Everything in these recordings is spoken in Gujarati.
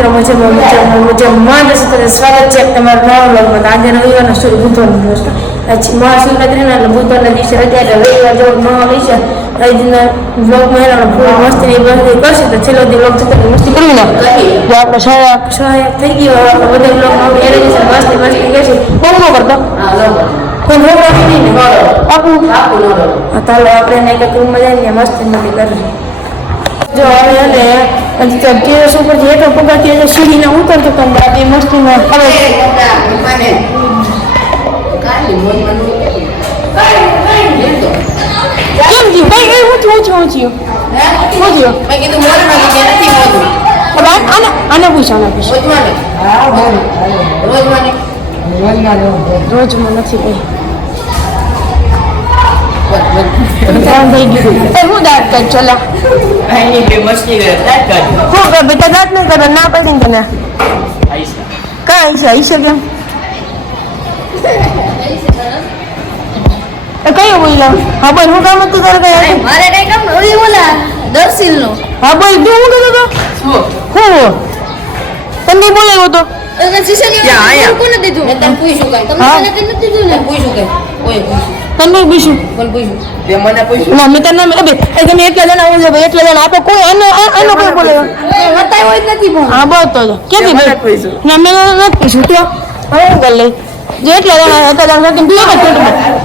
મિત્રો મજે મજે જશે તો સ્વાગત છે તમારા નવા તો આજે રવિવારનો શુભ બુધવારનો દિવસ પછી મહાશિવરાત્રિના એટલે બુધવારના દિવસે અત્યારે રવિવાર જો નવા લઈ છે આજના વ્લોગમાં એના ફૂલ મસ્તી એ બધી કરશે. તો છેલ્લો દી વ્લોગ થતો મસ્તી કરી ને તો આપણે સહાયક સહાયક થઈ ગયો. આપણે બધા આપણે જશે મસ્તી મસ્તી કરશે. બહુ ન કરતો? રાખી નહીં ને આપું હા ચાલો આપણે એને એક રૂમમાં જઈને મસ્તી મસ્તી કરીએ જો હવે અને તો ટેરેસ ઉપરથી હેઠો પગથિયે જે સીડીને ઉતરતો તો દાદી મસ્તીમાં. હવે કેમ થયું કઈ કઈ થયું? હું થયું મેં કીધું કે નથી મોરું હવે આ- આને આને પૂછ આને પૂછ. રોજમાને રોજમાને રોજમાં નથી કઈ હું દાંત ચલા. કરે કાઢ્યો હું કે બેટા દાંત નહીં કરે ના પાડી ને તને. કાંઈ છે ઈ છે કેમ? કયું બોલ્યો? હા બોલ હું કામ હતું તારે કઈ મારે કઈ કામ ઓલી ઓલા દર્શીલ નો હા બોલ તું હું હતો? હું? તને બોલાવ્યો હતો? તે બીજું તમે જણા હોય છે ભાઈ એટલા જણા આપો કોઈ આનો આ- કોઈ બોલાવ્યો બતાવ્યો જ નથી પણ. હા બસ તો. કેમ તે મને પૂછ્યું. ના મેં નથી પૂછ્યું. તો હવે હું કરી લઈ જે જણા હતા જણા કે તું એક જ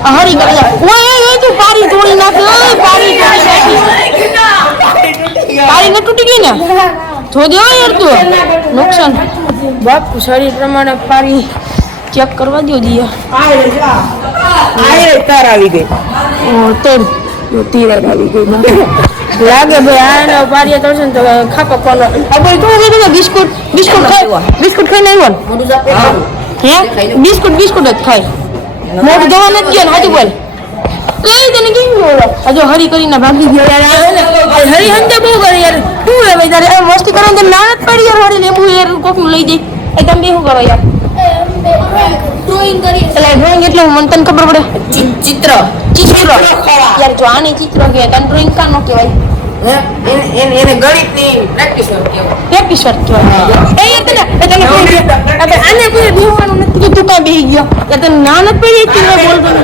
આ હરી જા ઓય ઓય તું પારી તોડી નાખ. ઓય પારી તોડી નાખ. પારી ન તૂટી ગઈ ને? જોજે હો યાર તું. નુકસાન. બાપુ શરીર પ્રમાણે પારી ચેક કરવા દો દિયા. આયે તાર આવી ગઈ. ઓ તેર તીર આવી ગઈ. લાગે ભાઈ આ એનો પારિયા તળશે ને તો ખાપા કોલો ભાઈ તું કીધું કે બિસ્કુટ બિસ્કુટ ખાઈ બિસ્કુટ ખાઈને આવ્યો હે? બિસ્કુટ બિસ્કુટ જ ખાય. મોઢું ધોવા નથી ગયો ને બોલ. લઈ તને કેમ બોલો હજુ હરી કરીને ભાગી ગયો યાર આવે હરી હંતે બહુ કરે યાર. શું હે ભાઈ તારે? મસ્તી કરવાની તો ના જ પડી યાર હરી લેબુ યાર કોકનું લઈ જઈ એ તમે બે શું કરો યાર? ડ્રોઈંગ કરી એટલે ડ્રોઈંગ એટલે મને તને ખબર પડે? ચિત્ર. ચિત્ર. યાર જો આને ચિત્ર કહેવાય તને ડ્રોઈંગ કાનો કહેવાય? એને એને એને ગણિતની પ્રેક્ટિસ કેવું? પેપી શર્ટ કહેવાય એ તને તને કોઈ આને કોઈ બેહવાનું નથી. કે તું કાં બેહી ગયો. કે તને ના નથી પડી એક ચીજ બોલતો ને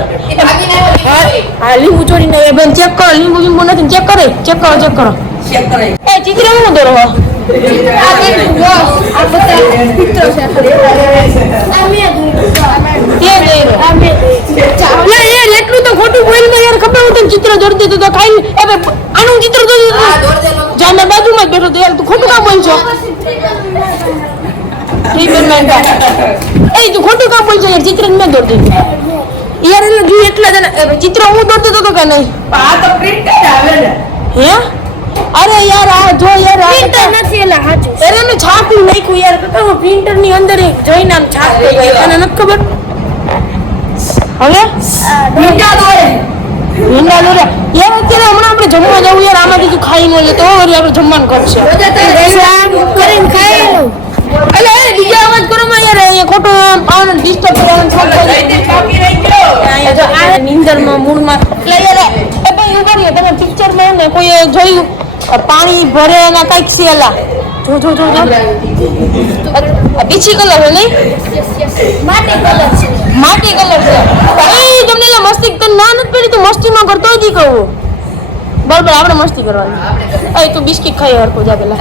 આ લીંબુ ચોરીને એ બેન ચેક કરો લીંબુ લીંબુ નથી ચેક કરે ચેક કરો ચેક કરો. ચેક કરે. એ ચિત્ર હું દોરો? આ બેન જો આ બધા ચિત્રો છે. દેતો તો ખાઈ અરે આનું ચિત્ર દોરી આ દોડ દેલો જા મેં બાજુમાં જ બેઠો તો યાર તું ખોટું કામ બેન. મેન એ તું ખોટું કામ બોલશો? યાર ચિત્ર જ મેં દોરી દીધું. યાર એટલે તું એટલા જણા ચિત્ર હું દોરતો હતો કે નહીં? આ તો પ્રિન્ટ આવે ને. હે? અરે યાર આ જો યાર પ્રિન્ટર નથી એલા હાચું અરે એનું છાપું નાખ્યું યાર. કાકા હું પ્રિન્ટરની અંદર એક જોઈને આમ છાપ થઈ ગઈ તને નથી ખબર? હવે? મીઠા દોડે ભીંડા દોરે યાર અત્યારે હમણાં આપણે જમવા જવું યાર. આમાં તું ખાઈ ન લે તો વળી આપણે જમવાનું કરશે. કરીને ખાઈ બીજા અવાજ કરો માં યાર. અહીંયા ખોટો પાવન ડિસ્ટર્બ કરવાનું અહીંયા આ એટલે યાર એ ભાઈ ઊભા રહ્યો તમે પિક્ચરમાં ને કોઈ જોયું? પાણી ભરે અને કંઈક સેલા જો જો જો જો. પીછી કલર હોય નહીં? માટી કલર છે. માટી કલર છે એ તમને એટલે મસ્તી તને ના નથી પડી તું મસ્તી ન કરતો જ કહું બરાબર આપણે મસ્તી કરવાની એ તું બિસ્કિટ ખાઈ હરકો જા પેલા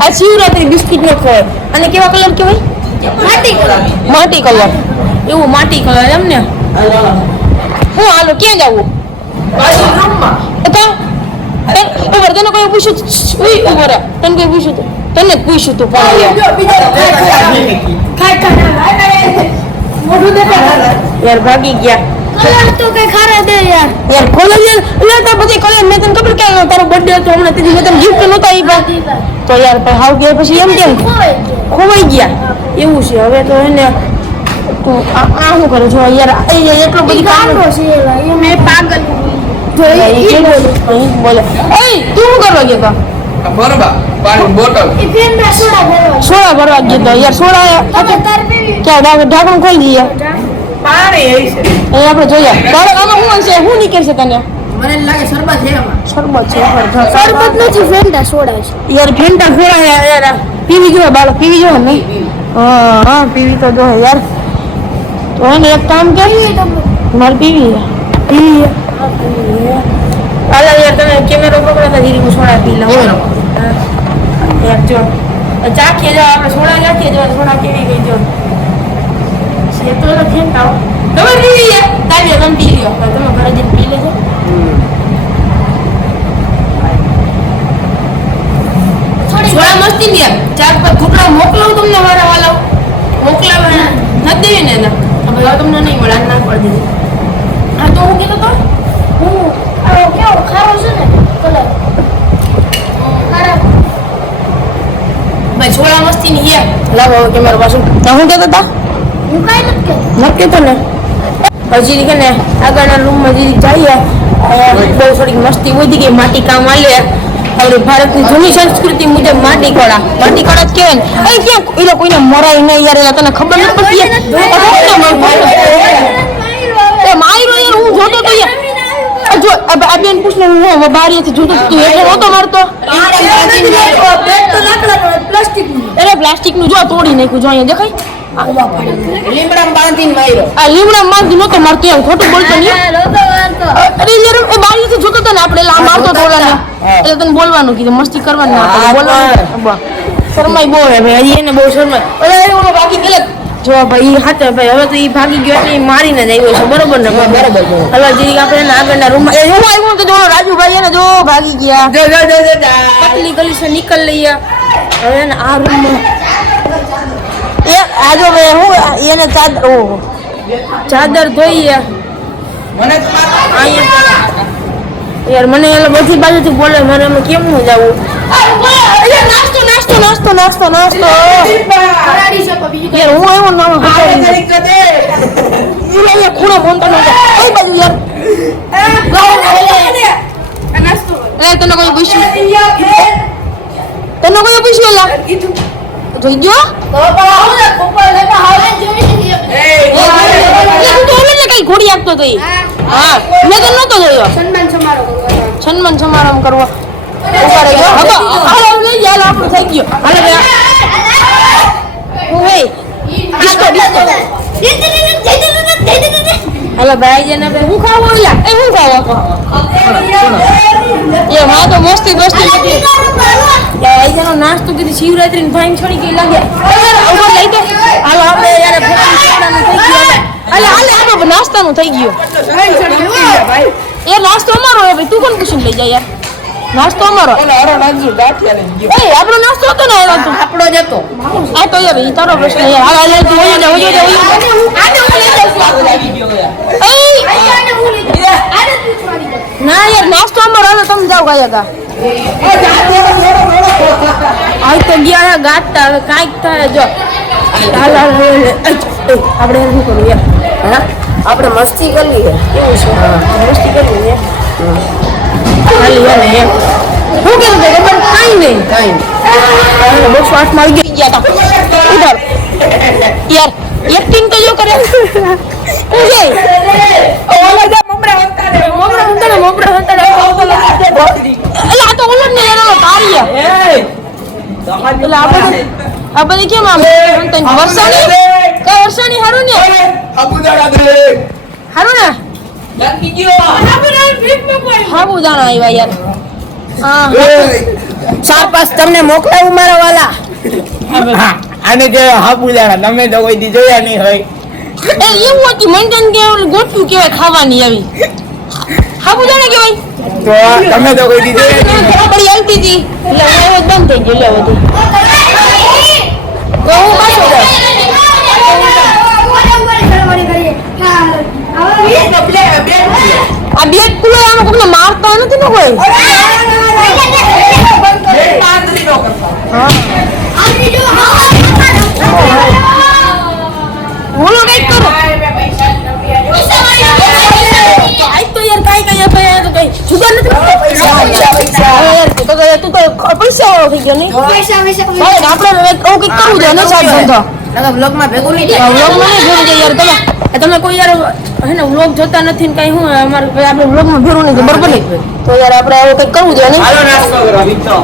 આ શિવરાત્રી બિસ્કિટ નો ખવાય અને કેવા કલર કહેવાય માટી કલર માટી કલર એવું માટી કલર એમ ને હું હાલો ક્યાં જવું તો તને કોઈ પૂછ્યું ઉઈ ઉભર તને કોઈ પૂછ્યું તને જ પૂછ્યું તું પણ યાર જો ભાગી ગયા. તો કઈ ખારા દે યાર. યાર કોલેજ એટલે તો પછી કોલેજ મેં તને ખબર કે તારો બર્થડે હતો હમણાં. તેથી મેં તને ગિફ્ટ નહોતા આપ્યા. તો યાર પણ હાવ ગયા. પછી એમ કેમ? ખોવાઈ ગયા. એવું છે. હવે તો એને તું આ શું કરે છો? યાર એ એટલો બધી કામ છે મેં પાગલ બોલે. એ તું શું કરવા ગયો તો બરોબર પાણી બોટલ એ ફેન ના સોડા ભરવા સોડા ભરવા ગયો તો યાર સોડા તમે તાર પીવી ક્યાં ઢાંકણ ઢાંકણ ખોલી દઈએ પાણી એ છે એ આપણે જોઈએ તારે આમાં શું હશે શું નીકળશે તને મને લાગે શરબત છે એમાં શરબત છે ઉપર શરબત નથી ફેન્ટા સોડા છે યાર ફેંટા ફોડા યાર યાર પીવી જો બાળો પીવી જો ને હા હા પીવી તો જો યાર તો એને એક કામ કરી મારે પીવી છે. પીવી છે. હાલો યાર તમે કેમેરો પકડો તો ધીરે હું સોડા પી લઉં જો. ચાખીએ જો આપણે સોડા ચાખીએ જો સોડા કેવી ગઈ જો. છે તો નથી હો. તમે પીવી છે તારી તમે પી લ્યો. તમે ઘરે જઈને પી લેજો. સોડા. મસ્તી ને ચાર પાંચ ઘૂંટડા મોકલાવું તમને મારા વાલા મોકલાવા નથી દેવી ને એના. હવે હવે તમને નહીં મળે ના પડી દીધી. હા તો હું કીધું તો? હું કેવો ખારો છે ને કલર ખારા ભાઈ સોડા મસ્તી ની યાર લાવો હવે મારું પાછું તો હું કહેતા તા હું કાંઈ નથી કહેતો નથી કહેતો ને હજી કે ને આગળના રૂમમાં જે જઈએ બહુ થોડીક મસ્તી વધી ગઈ માટી કામ આલે આપણી ભારતની જૂની સંસ્કૃતિ મુજબ માટી કળા માટી કળા જ કહેવાય ને અરે ક્યાં એ લોકો કોઈને મરાય નહીં યાર તને ખબર ન પડતી યાર. આ કોને માર્યો? એ માર્યો યાર હું જોતો તો યાર જો આ બેન પૂછને હું બારીએથી જોતો તો તું એટલે નહોતો મારતો અરે પ્લાસ્ટિકનું જો તોડી નાખ્યું જો અહીંયા દેખાય. લીમડામાં બાંધીને માર્યો. આ લીમડા માંગી નહોતો મારતો યાર ખોટું બોલતો નહીં. અરે યાર એ બારીથી જોતો તો ને આપણે એટલે આ મારતો તો એટલે તને બોલવાનું કીધું મસ્તી કરવાની ના બોલવાનું. શરમાઈ બહુ હે ભાઈ હજી એને બહુ શરમાય. અરે ઓલો ભાગી ગયેલો જો ભાઈ હાથે ભાઈ હવે તો એ ભાગી ગયો એટલે મારીને જ આવ્યો છે. બરોબર ને બરોબર હવે જીરી આપણે એના આગળના રૂમમાં એ હું આવ્યું તો જો રાજુભાઈ એને જો ભાગી ગયા. જો જો જો જો પતલી ગલી છે નીકળ લઈએ હવે ને આ રૂમમાં એ આજો ભાઈ હું એને ચાદર ઓહો. ચાદર ધોઈએ મને તો અહીંયા યાર મને એટલે બધી બાજુથી બોલે મને એમ કેમ ન જવું? નાસ્તો નાસ્તો નાસ્તો નાસ્તો નાસ્તો કરાડી શકો બીજું યાર હું એવો ના આને કરી કદે. અહીંયા ખૂણો મોનતો નતો કઈ બાજુ યાર એ તને કોઈ પૂછ્યું તને કોઈ પૂછ્યું એલા જોઈ ગયો એ, એ તું તો ઓલે કઈ ઘોડી આપતો તો. હા મેં તો નતો જોયો સન્માન સમારોહ કરવાનો સન્માન સમારંભ કરવો ગયો હાલો લઈ થઈ ગયો હાલો બે હું હે ડિસ્કો ડિસ્કો હાલો ભાઈ જેને બે હું ખાવો એલા એ હું ખાવો એ માં તો મસ્તી મસ્તી હતી ભાઈ જેનો નાસ્તો કીધી શિવરાત્રી ને ભાઈ છોડી ગઈ લાગે ઊભો લઈ દે હાલો આપણે યાર ફોટાનું થઈ ગયું અલે અલે આપણે નાસ્તાનું થઈ ગયું એ નાસ્તો અમારો હે ભાઈ તું કોણ પૂછીને લઈ જાય યાર નાસ્તો અમારો. ગાંઠિયા લઈને ગયો. એ આપણો નાસ્તો હતો ને એનો તો? આપણો જ હતો. આ તો યાર ઈ તારો પ્રશ્ન યાર હાલ હાલ તું ઓયો જા ઓયો જા ઓયો એ આને હું લઈ જાઉં ના યાર નાસ્તો અમારો હવે તમે જાવ ગયા હતા આ તો ગયા હે ગાતા હવે કાંઈક થાય જો. આપણે શું કરવું યાર? હા? આપણે મસ્તી કરવી છે. કેવું છે મસ્તી કરવી છે? ખાલી યાર એમ શું કેવું છે ખબર કાંઈ નહીં કાંઈ અને બસો આઠમાં આવી ગયા હતા ઉધર યાર એક્ટિંગ તો જો કરે શું છે ઓલા જા મમરા હંતાડે મમરા હંતાડે મમરા હંતાડે એટલે આ તો ઓલો જ ને એનો કાર્ય એટલે આ બધું આ બધી કેમ આમ હંતાઈને વરસાણી કઈ વરસાણી હારું ને સાબુદાણા દે. હારું ને લાગી ગયો. હાબુ આવ્યા યાર. હા ચાર પાંચ તમને મોકલાવું મારા વાલા. આને કે હાબુદાણા તમે તો કોઈ દી જોયા નહીં હોય. એ એવું હતું મંડન કે ગોઠવું કેવાય ખાવાની આવી. હાબુ દાણા કેવાય તો તમે તો કોઈ દી જોયા નહીં બરાબર હાલતી હતી. એટલે બંધ થઈ ગયું એટલે બધું તો. હું પાછો જાઉં આ બે ખુલ્લો આમાં કોકને મારતા નથી ને કોઈ બોલો કંઈક કરો કાંઈ કાંઈ કઈ પૈસા વાળો થઈ ગયો નહીં પૈસા પૈસા ભાઈ આપણે હવે આવું કંઈક કરવું જોઈએ ને સાહેબ ધંધો નકર ભેગું નહીં થાય. નહીં યાર તમે તમે કોઈ યાર હે ને જોતા નથી ને કઈ હું અમારે આપણે નથી બરોબર તો યાર આપણે કંઈક કરવું જોઈએ હાલો નાસ્તો કરો મિત્રો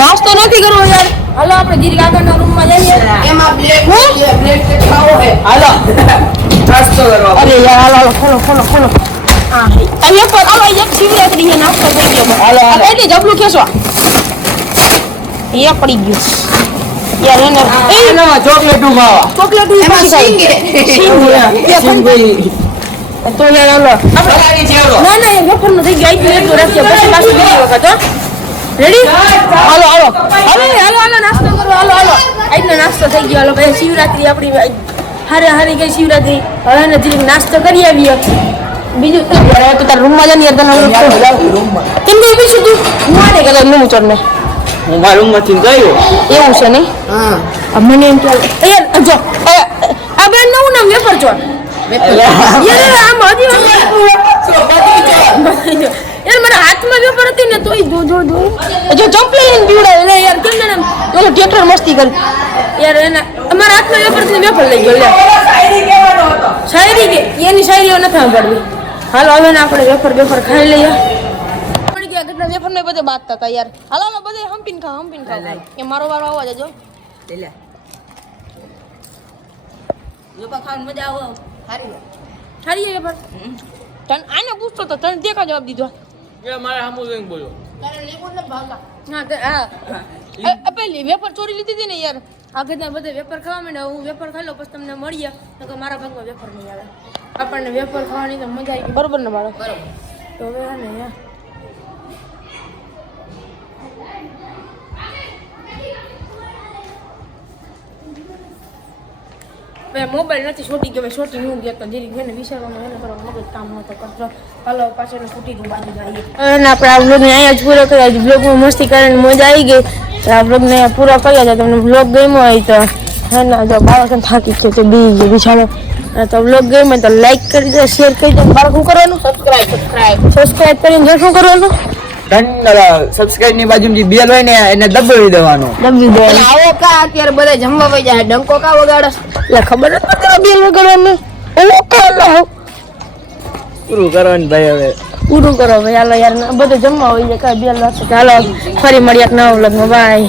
નાસ્તો નથી કરવો યાર. હાલો આપણે ગીરી આગળના રૂમમાં જઈએ. એમાં બ્લેડ બ્લેડ કે ખાવો હે હાલો. નાસ્તો કરવા અરે યાર હાલો હાલો ખોલો ખોલો ખોલો. હા. અહીંયા પર એક શિવરાત્રી છે નાસ્તો કરી લો હાલો. એટલે જબલું ખેંચવા. એ પડી ગયું. ચોકલેટ ખાવા ચોકલેટ એમાં સિંગ હે. તો યાર હાલો. આપણે ના ના એ વેફરનું થઈ ગયું. આઈ એટલું રાખીએ પછી પાછું બીજી વખત હો. રેડી હાલો હાલો. હવે હાલો હાલો નાસ્તો કરો. હાલો હાલો. આજનો નાસ્તો થઈ ગયો. હાલો ભાઈ શિવરાત્રી આપણી હારે હારી ગઈ શિવરાત્રી. હવે ને જરીક નાસ્તો કરી આવીએ. બીજું તો તાર રૂમમાં જ નહીં યાર તને કેમ કે બીજું તું? હું આને કદાચનું. ચડ મારા રૂમમાંથી ગયો. એવું છે નહીં? હા. મને એમ કે એ યાર જો આ બેન નવું નામ વેફર ચોર યાર આમ હજી યાર મારા હાથમાં વેફર હતી ને તોય જો જો જો. જો ચંપલી લઈને પીવડાવે એટલે યાર કેમ ને ઓલો ટ્રેક્ટર મસ્તી કરી. યાર એના અમારા હાથમાં વેફર હતી ને વેફર લઈ ગયો લે. શાયરી કે એની શાયરીઓ નથી સાંભળવી. હાલો હવે ને આપણે વેફર વેફર ખાઈ લઈએ. ઘટના કેટલા વેફર ને બધે બાતતા હતા યાર. હાલો હાલો બધે હંપીન ખા હંપીન ખા એ મારો વારો આવવા દેજો જોપા ખાવાની મજા આવો. સારી સારી એ વેફર તન આને પૂછતો તો તને દેખા જવાબ દીધો. મારે સામુ જઈને બોલો હા. એ- એ પેલી વેફર ચોરી લીધી હતી ને યાર. આગળના બધે વેફર ખાવા માંડે. હું વેફર ખાઈ લો પછી તમને મળીએ. તો કે મારા ભાગમાં વેફર નહીં આવે. આપણને વેફર ખાવાની તો મજા આવી બરોબર ને બાળક તો હવે હા. ને યાર મેં મોબાઈલ નથી છોટી ગયો મેં છોટી હું ગયો તો જરી ગયો ને વિચારવામાં એને કરો મગજ કામ નતો કરતો. હાલો પાછળ છૂટી ગયું બાજુ જઈએ. અને આપણે આ બ્લોગને અહીંયા જ પૂરો કર્યા. બ્લોગમાં મસ્તી કરીને મજા આવી ગઈ. તો આ બ્લોગને પૂરો કર્યા છે તમને બ્લોગ ગમ્યો હોય તો હે ને જો બાળક થાકી ગયો તો બી ગયો બિચારો તો બ્લોગ ગમ્યો તો લાઈક કરી દો શેર કરી દો. બાળક શું કરવાનું? સબસ્ક્રાઇબ સબસ્ક્રાઇબ સબસ્ક્રાઇબ કરીને જો શું કરવાનું? સબસ્ક્રાઇબની બાજુ જે બેલ હોય ને એને દબાવી દેવાનો. આવો કા અત્યારે બધા જમવા વઈ જાય? ડંકો કા વગાડે? એટલે ખબર નથી બેલ વગાડવાનું. ઓલો કાલો પૂરું કરવાનું ભાઈ હવે. પૂરું કરો ભાઈ હાલો યાર બધું જમવા હોય બે લાખ ચાલો ફરી એક નવા બાય.